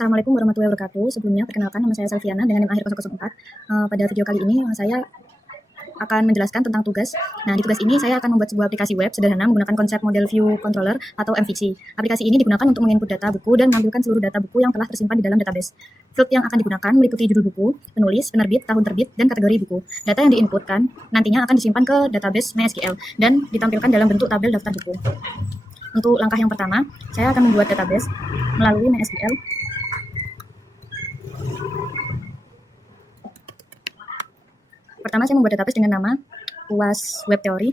Assalamualaikum warahmatullahi wabarakatuh. Sebelumnya perkenalkan, nama saya Selviana dengan NIM akhir 004. Pada video kali ini saya akan menjelaskan tentang tugas. Nah, di tugas ini saya akan membuat sebuah aplikasi web sederhana menggunakan konsep model view controller atau MVC. Aplikasi ini digunakan untuk menginput data buku dan menampilkan seluruh data buku yang telah tersimpan di dalam database. Field yang akan digunakan meliputi judul buku, penulis, penerbit, tahun terbit, dan kategori buku. Data yang diinputkan nantinya akan disimpan ke database MySQL dan ditampilkan dalam bentuk tabel daftar buku. Untuk langkah yang pertama, saya akan membuat database melalui MySQL. Pertama, saya membuat database dengan nama UAS Web Theory.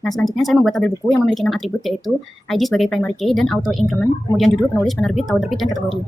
Nah, selanjutnya saya membuat tabel buku yang memiliki 6 atribut, yaitu ID sebagai primary key dan auto increment, kemudian judul, penulis, penerbit, tahun terbit, dan kategori.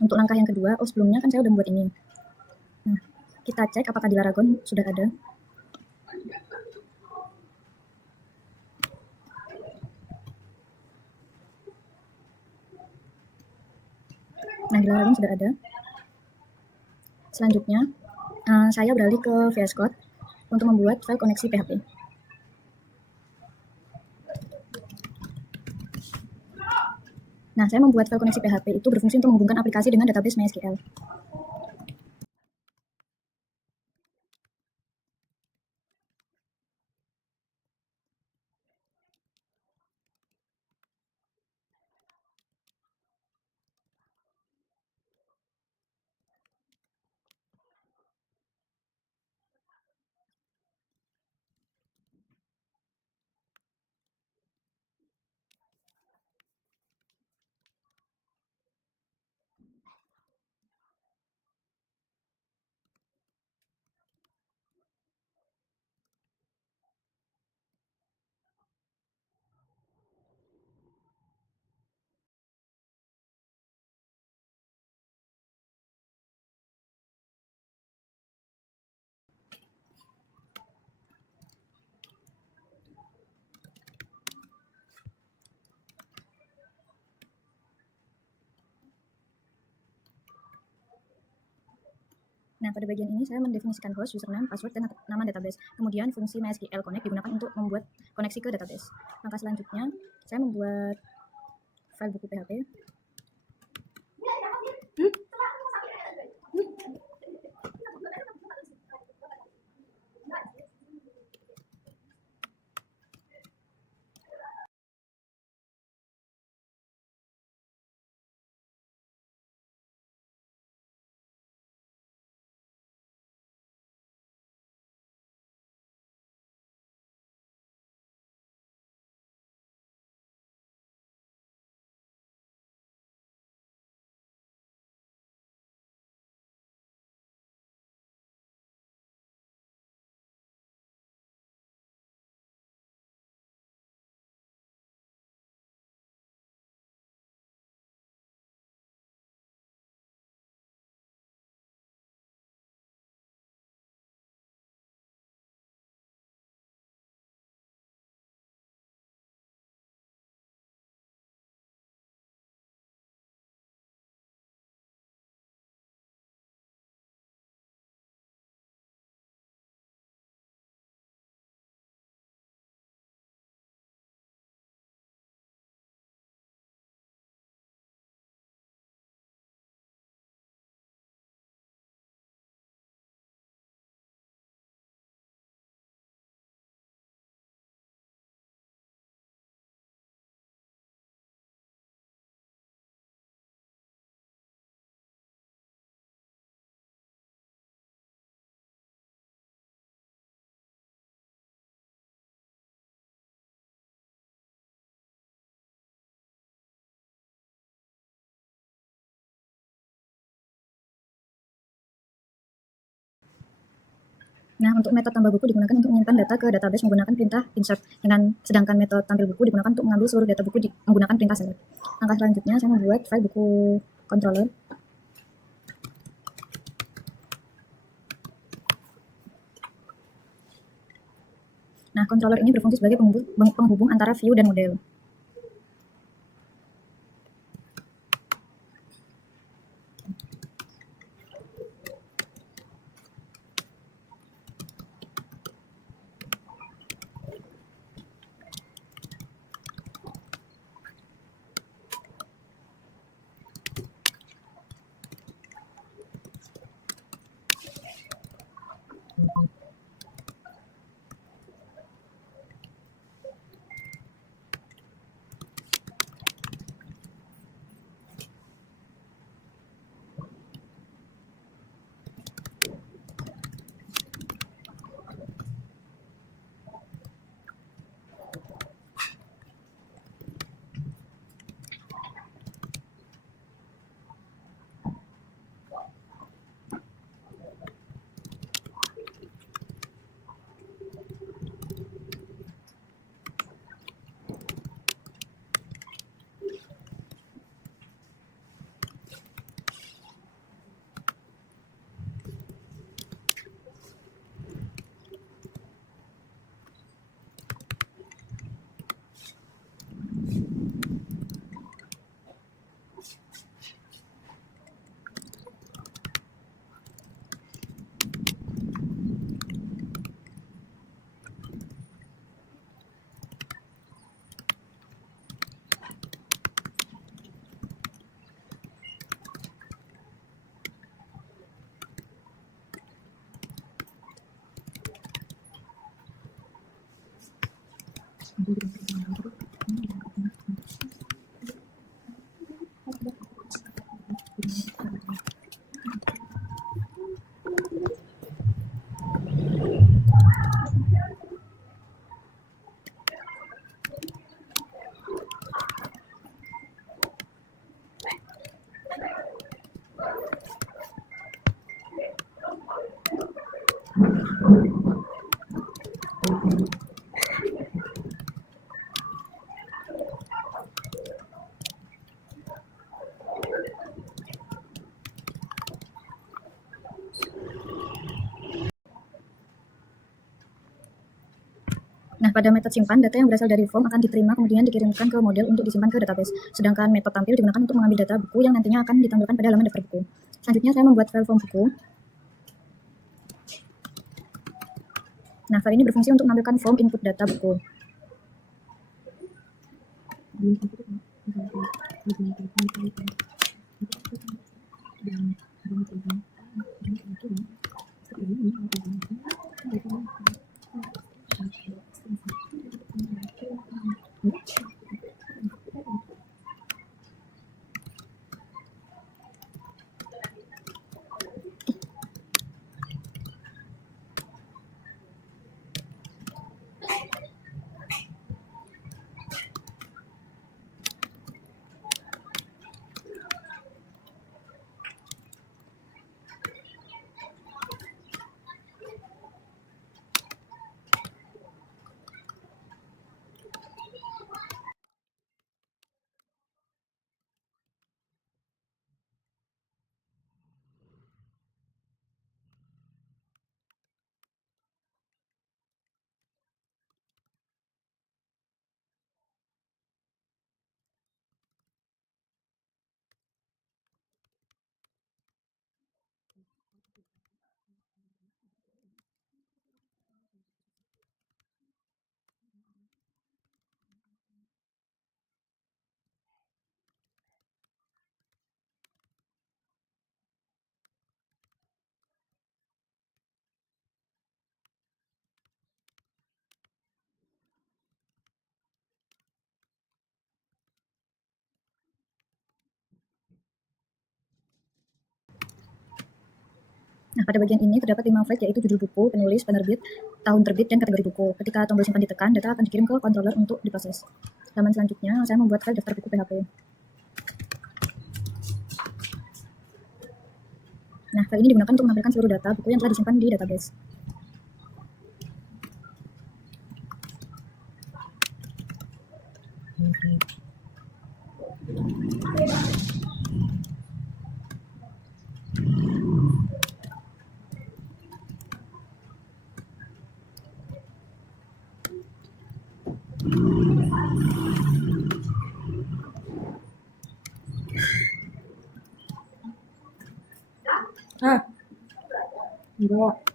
Untuk langkah yang kedua, sebelumnya kan saya udah membuat ini. Nah, kita cek apakah di Laragon sudah ada. Nah, di Laragon sudah ada. Selanjutnya, saya beralih ke VS Code untuk membuat file koneksi PHP. Nah, saya membuat file koneksi PHP itu berfungsi untuk menghubungkan aplikasi dengan database MySQL. Nah, pada bagian ini saya mendefinisikan host, username, password, dan nama database. Kemudian fungsi MySQL Connect digunakan untuk membuat koneksi ke database. Langkah selanjutnya, saya membuat file buku PHP. Nah, untuk metode tambah buku digunakan untuk menyimpan data ke database menggunakan perintah insert, sedangkan metode tampil buku digunakan untuk mengambil seluruh data buku menggunakan perintah select. Langkah selanjutnya saya membuat file buku controller. Nah, controller ini berfungsi sebagai penghubung antara view dan model. Nah, pada metode simpan, data yang berasal dari form akan diterima kemudian dikirimkan ke model untuk disimpan ke database. Sedangkan metode tampil digunakan untuk mengambil data buku yang nantinya akan ditampilkan pada halaman daftar buku. Selanjutnya saya membuat file form buku. Nah, file ini berfungsi untuk menampilkan form input data buku. Nah, pada bagian ini terdapat 5 file, yaitu judul buku, penulis, penerbit, tahun terbit, dan kategori buku. Ketika tombol simpan ditekan, data akan dikirim ke controller untuk diproses. Halaman selanjutnya, saya membuat file daftar buku PHP. Nah, file ini digunakan untuk menampilkan seluruh data buku yang telah disimpan di database. Ah, enggak.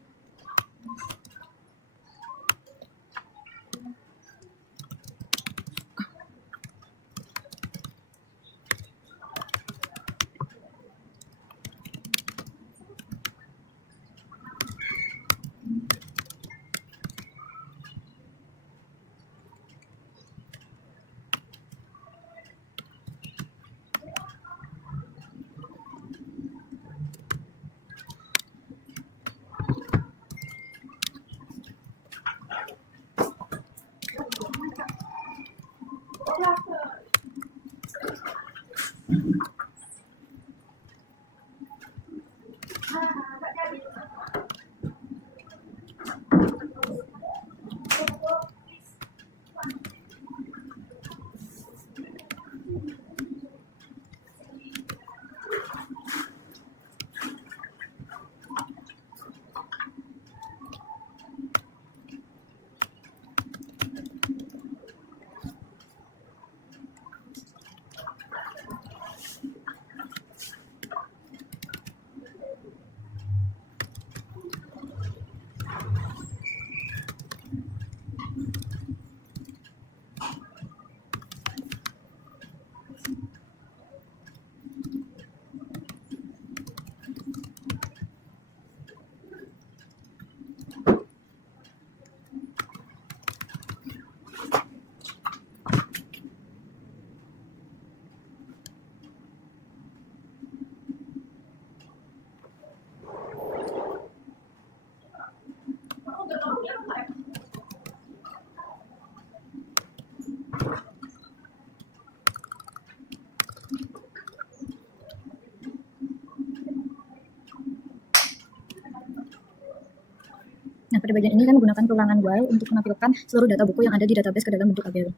Nah, pada bagian ini saya menggunakan perulangan while untuk menampilkan seluruh data buku yang ada di database ke dalam bentuk tabel.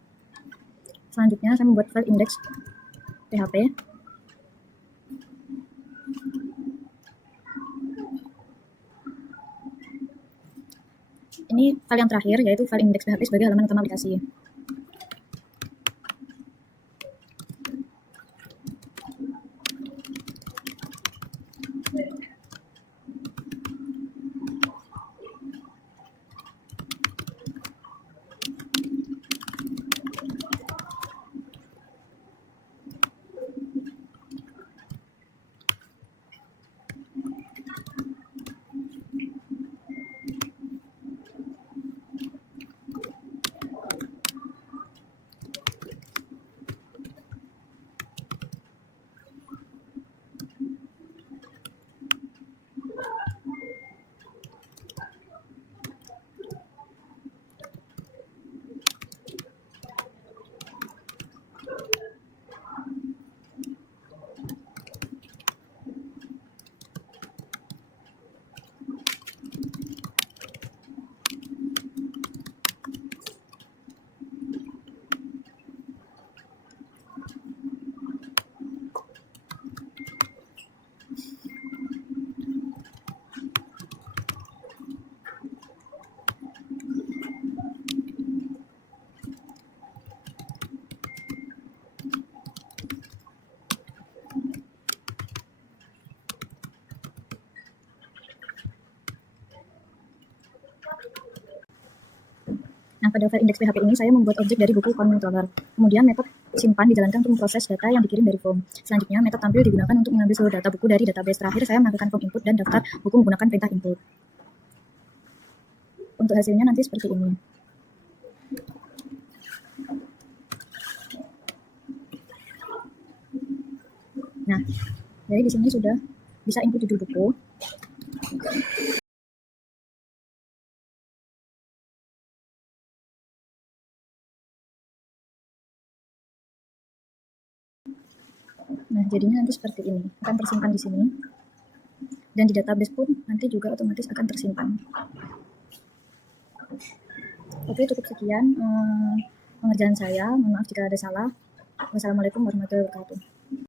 Selanjutnya, saya membuat file index PHP. Ini file yang terakhir, yaitu file index PHP sebagai halaman utama aplikasi. Nah, pada file index PHP ini saya membuat objek dari buku controller. Kemudian metode simpan dijalankan untuk memproses data yang dikirim dari form. Selanjutnya, metode tampil digunakan untuk mengambil seluruh data buku dari database. Terakhir, saya menampilkan form input dan daftar buku menggunakan perintah input. Untuk hasilnya nanti seperti ini. Nah, jadi di sini sudah bisa input judul buku. Nah, jadinya nanti seperti ini, akan tersimpan di sini. Dan di database pun nanti juga otomatis akan tersimpan. Oke, cukup sekian pengerjaan saya. Mohon maaf jika ada salah. Wassalamualaikum warahmatullahi wabarakatuh.